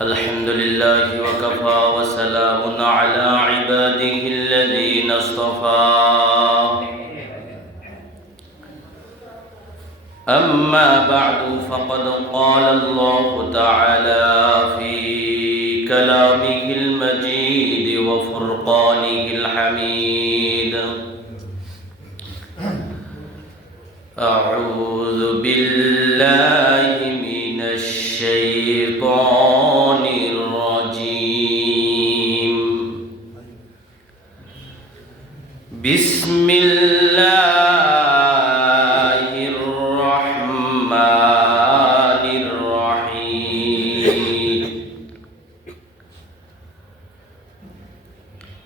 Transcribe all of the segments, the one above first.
الحمد لله وكفى وسلام على عباده الذين اصطفى أما بعد فقد قال الله تعالى في كلامه المجيد وفرقانه الحميد أعوذ بالله من الشيطان الرجيم بسم الله الرحمن الرحيم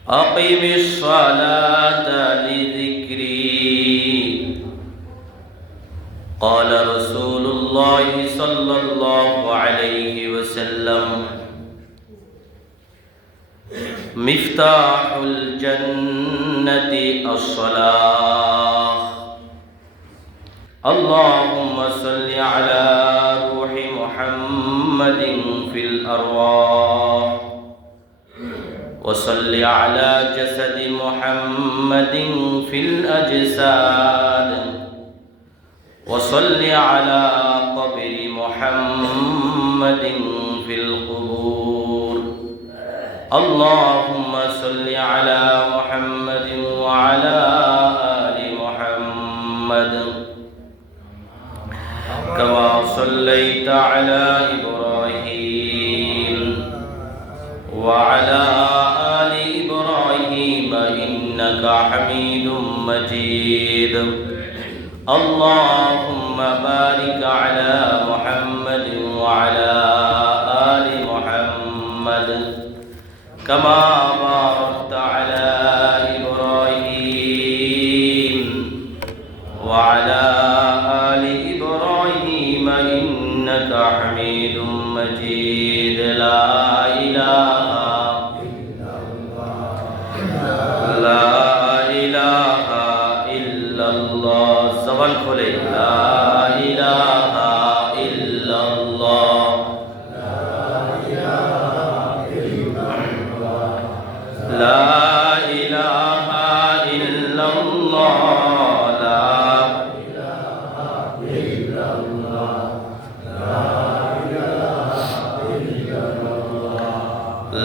أقم الصلاة لذكري قال رسول الله صلى الله عليه وسلم مفتاح الجنة الصلاة اللهم صل على روح محمد في الأرواح وصل على جسد محمد في الأجساد وصل على قبر محمد في القبور اللهم صل على محمد وعلى آل محمد كما صليت على إبراهيم وعلى آل إبراهيم إنك حميد مجيد اللهم بارك على محمد وعلى آل محمد كما باركت على إبراهيم وعلى آل إبراهيم إنك حميد مجيد لا إله إلا الله لا إله إلا الله زبان खोले لا إله إلا الله لا إله إلا الله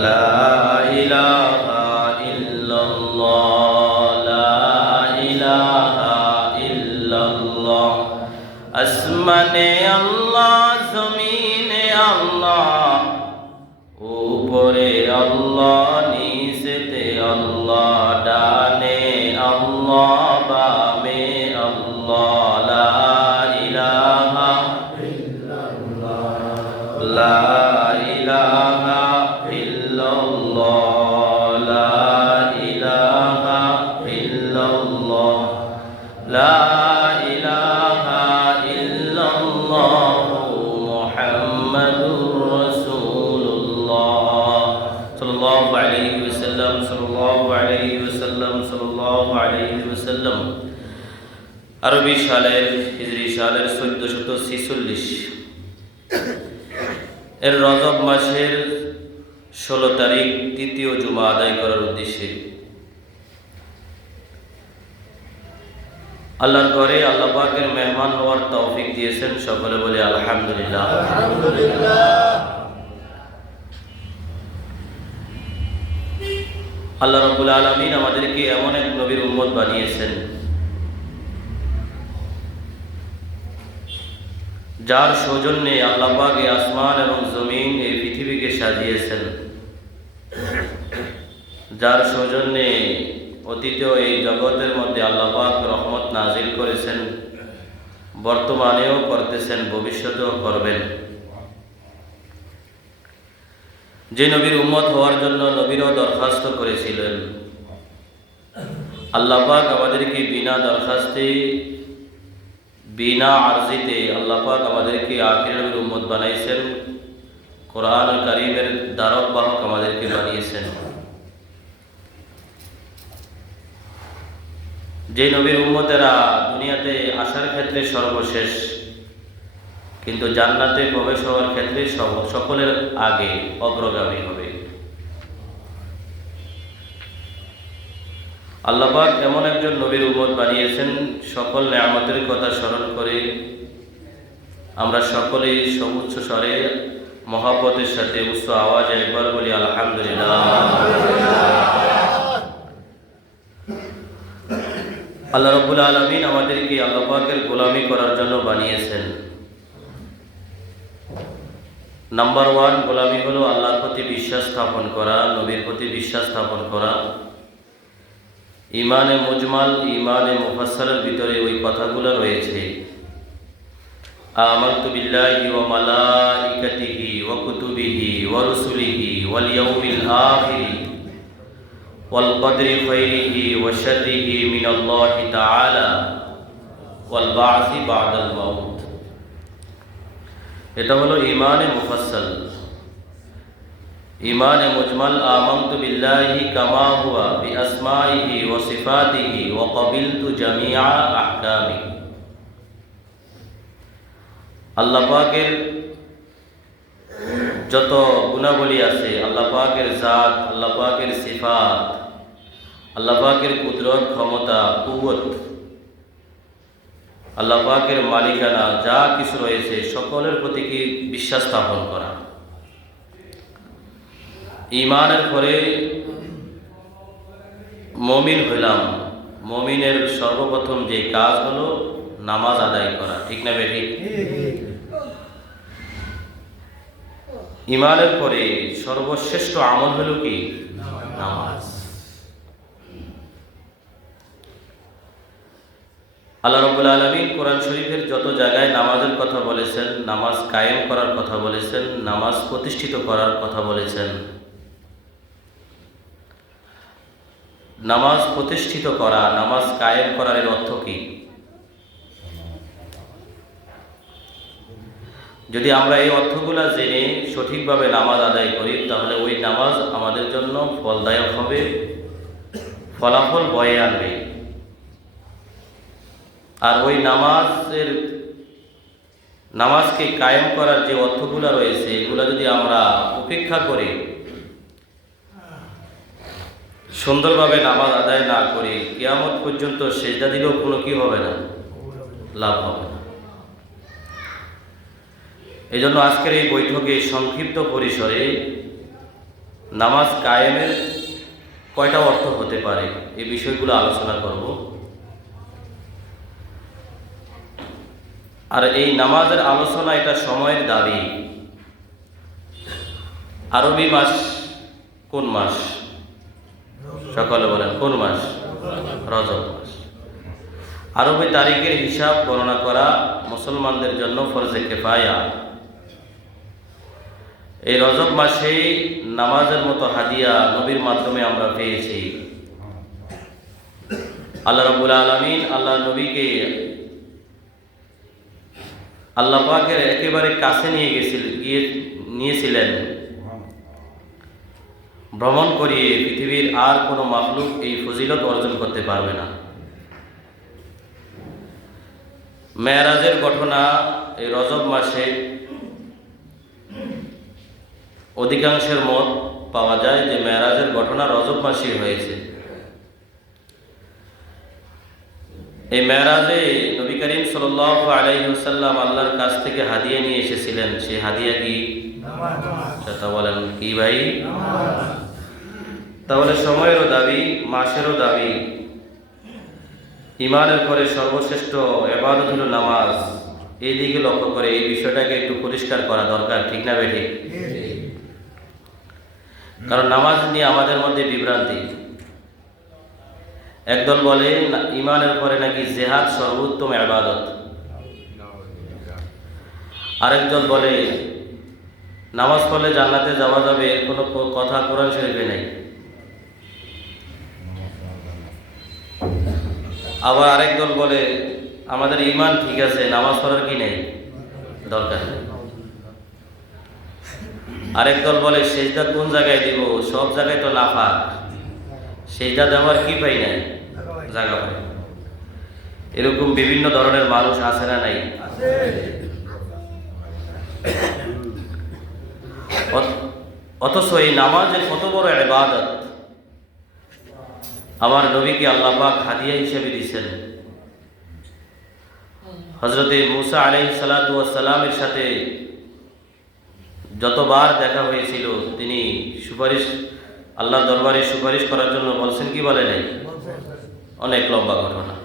لا إله إلا الله لا إله إلا الله আসমানে আল্লাহ জমিনে আল্লাহ উপরে আল্লাহ নিচেতে আল্লাহ ডানে আল্লাহ বামে আল্লাহ লা ইলাহা ইল্লাল্লাহ লা ইলাহা ইল্লাল্লাহ লা ইলাহা ইল্লাল্লাহ লা ইলাহা ইল্লাল্লাহ মুহাম্মাদুর রাসূলুল্লাহ সাল্লাল্লাহু আলাইহি ওয়াসাল্লাম সাল্লাল্লাহু আলাইহি ওয়াসাল্লাম সাল্লাল্লাহু আলাইহি ওয়াসাল্লাম আরবি সালের হিজরি সালের 1446 এর রজব মাসের 16 তারিখ তৃতীয় জুমা আদায় করার উদ্দেশ্যে আল্লাহর ঘরে আল্লাহ পাকের মেহমান হওয়ার তৌফিক দিয়েছেন সকলে বলে আলহামদুলিল্লাহ আলহামদুলিল্লাহ আল্লাহ রাব্বুল আলামিন আমাদেরকে এমন এক নবীর উম্মত বানিয়েছেন যার সৌজন্যে আল্লাহ পাক এই আসমান এবং জমিন এই পৃথিবীকে সাজিয়েছেন যার সৌজন্যে অতীতেও এই জগতের মধ্যে আল্লাহ পাক রহমত নাজিল করেছেন বর্তমানেও করতেছেন ভবিষ্যতেও করবেন যে নবীর উম্মত হওয়ার জন্য নবীরও দরখাস্ত করেছিলেন আল্লাহ পাক আমাদেরকে বিনা দরখাস্তে বিনা আরজিতে আল্লাহ পাক আমাদেরকে আখির নবীর উম্মত বানাইছেন কোরআন কারীমের ধারক বাহক আমাদেরকে বানিয়েছেন যে নবীর উম্মতেরা দুনিয়াতে আসার ক্ষেত্রে সর্বশেষ কিন্তু জান্নাতে প্রবেশ হওয়ার ক্ষেত্রে সকলের আগে অগ্রগামী হবে। আল্লাহ পাক এমন একজন নবীর উম্মত বানিয়েছেন, সকল নেয়ামতের কথা স্মরণ করে আমরা সকলেই সর্বোচ্চ স্বরে মহব্বতের সাথে উচ্চ আওয়াজে একবার বলি আলহামদুলিল্লাহ। আল্লাহ রাব্বুল আলামিন আমাদেরকে আল্লাহ পাকের গোলামি করার জন্য বানিয়েছেন। নাম্বার 1 গোলামি হলো আল্লাহর প্রতি বিশ্বাস স্থাপন করা, নবীর প্রতি বিশ্বাস স্থাপন করা। ইমানে মুজমাল, ইমানে মুফাসসালের ভিতরে ওই কথাগুলো রয়েছে। আমানতু বিল্লাহি ওয়া মালাইকাতিহি ওয়া কুতুবিহি ওয়া রুসুলিহি ওয়াল ইয়াউমিল আখির ওয়াল কদরি খাইরিহি ওয়া শাররিহি মিনাল্লাহি তাআলা ওয়াল বা'সি বা'দাল মাউত। এটা হলো ইমানে মুফাসসাল। ইমানে মুজমাল, আমানতু বিল্লাহি কামা হুয়া বিআসমাইহি ওয়া সিফাতিহি ওয়া ক্বাবিলতু জামিআ আহকামিহি। আল্লাহ পাকের যত গুণাবলী আছে, আল্লাহ পাকের জাত, আল্লাহ পাকের সিফাত, আল্লাহ পাকের কুদরত, ক্ষমতা, কুওয়াত, আল্লাহ পাকের মালিকানা যা কিছু রয়েছে সকলের প্রতি কি বিশ্বাস স্থাপন করা। ঈমানের পরে মুমিন হইলাম। মুমিনের সর্বপ্রথম যে কাজ হলো নামাজ আদায় করা, ঠিক না বেঠিক? ঈমানের পরে সর্বশ্রেষ্ঠ আমল হলো কি? নামাজ। আল্লাহ রাব্বুল আলামিন কোরআন শরীফের যত জায়গায় নামাজের কথা বলেছেন, নামাজ কায়েম করার কথা বলেছেন, নামাজ প্রতিষ্ঠিত করার কথা বলেছেন। নামাজ প্রতিষ্ঠিত করা, নামাজ কায়েম করার এর অর্থ কি? যদি আমরা এই অর্থগুলা জেনে সঠিকভাবে নামাজ আদায় করি, তাহলে ওই নামাজ আমাদের জন্য ফলদায়ক হবে, ফলাফল বয়ে আনবে। আর ওই নামাজকে কায়েম করার যে অর্থগুলা রয়েছে, এগুলা যদি আমরা উপেক্ষা করি, সুন্দরভাবে নামাজ আদায় না করি, কিয়ামত পর্যন্ত সেজদা দিলেও কোনো কি হবে না, লাভ হবে না। এই জন্য আজকের এই বৈঠকে সংক্ষিপ্ত পরিসরে নামাজ কায়েমের কয়টা অর্থ হতে পারে এই বিষয়গুলো আলোচনা করব। আর এই নামাজের আলোচনা এটা সময়ের দাবি। আরবি মাস কোন মাস? সকলে বলেন কোন মাস? রজব মাস। আরবি তারিখের হিসাব গণনা করা মুসলমানদের জন্য ফরজে কিফায়া। এই রজব মাসে নামাজের মতো হাদিয়া নবীর মাধ্যমে আমরা পেয়েছি। আল্লাহ রাব্বুল আলামিন আল্লাহ নবীকে আল্লাহ পাকের একেবারে কাছে নিয়েছিলেন, ভ্রমণ করিয়ে পৃথিবীর আর কোনো মাখলুক এই ফজিলত অর্জন করতে পারবে না। মেরাজের ঘটনা এই রজব মাসে অধিকাংশের মত পাওয়া যায় যে মেরাজের ঘটনা রজব মাসে হয়েছে। এই মেরাজে নবী করিম সাল্লাল্লাহু আলাইহি ওয়াসাল্লাম আল্লাহর কাছ থেকে হাদিয়া নিয়ে এসেছিলেন। সেই হাদিয়া কি? সেটা বলেন কি ভাই? তাহলে সময়েরও দাবি, মাসেরও দাবি। ঈমানের পরে সর্বশ্রেষ্ঠ ইবাদত হলো নামাজ। এই দিকে লক্ষ্য করে এই বিষয়টাকে একটু পরিষ্কার করা দরকার, ঠিক না বেঠিক? কারণ নামাজ নিয়ে আমাদের মধ্যে বিভ্রান্তি। একদল বলে ঈমানের পরে নাকি জিহাদ সর্বোত্তম ইবাদত, আরেকদল বলে নামাজ পড়লে জান্নাতে যাওয়া যাবে, এর কোনো কথা কোরআন শরীফে নেই। আবার আরেক দল বলে আমাদের ঈমান ঠিক আছে, নামাজ পড়ার কি নেই, দরকার নেই। আরেক দল বলে সেজদা কোন জায়গায় দিব, সব জায়গায় তো নাফাক, সেজদা দেওয়ার কি পাই নাই, জায়গা পাই। এরকম বিভিন্ন ধরনের মানুষ আছে না নাই? অথচ এই নামাজের কত বড় ইবাদত আমার নবীকে আল্লাহ পাক হাদিয়া হিসেবে দিয়েছেন। হযরতে মুসা আলাইহিস সালাতু ওয়াস সালামের সাথে যতবার দেখা হয়েছিল তিনি সুপারিশ আল্লাহর দরবারে সুপারিশ করার জন্য বলছেন কি বলে নাই? অনেক লম্বা ঘটনা।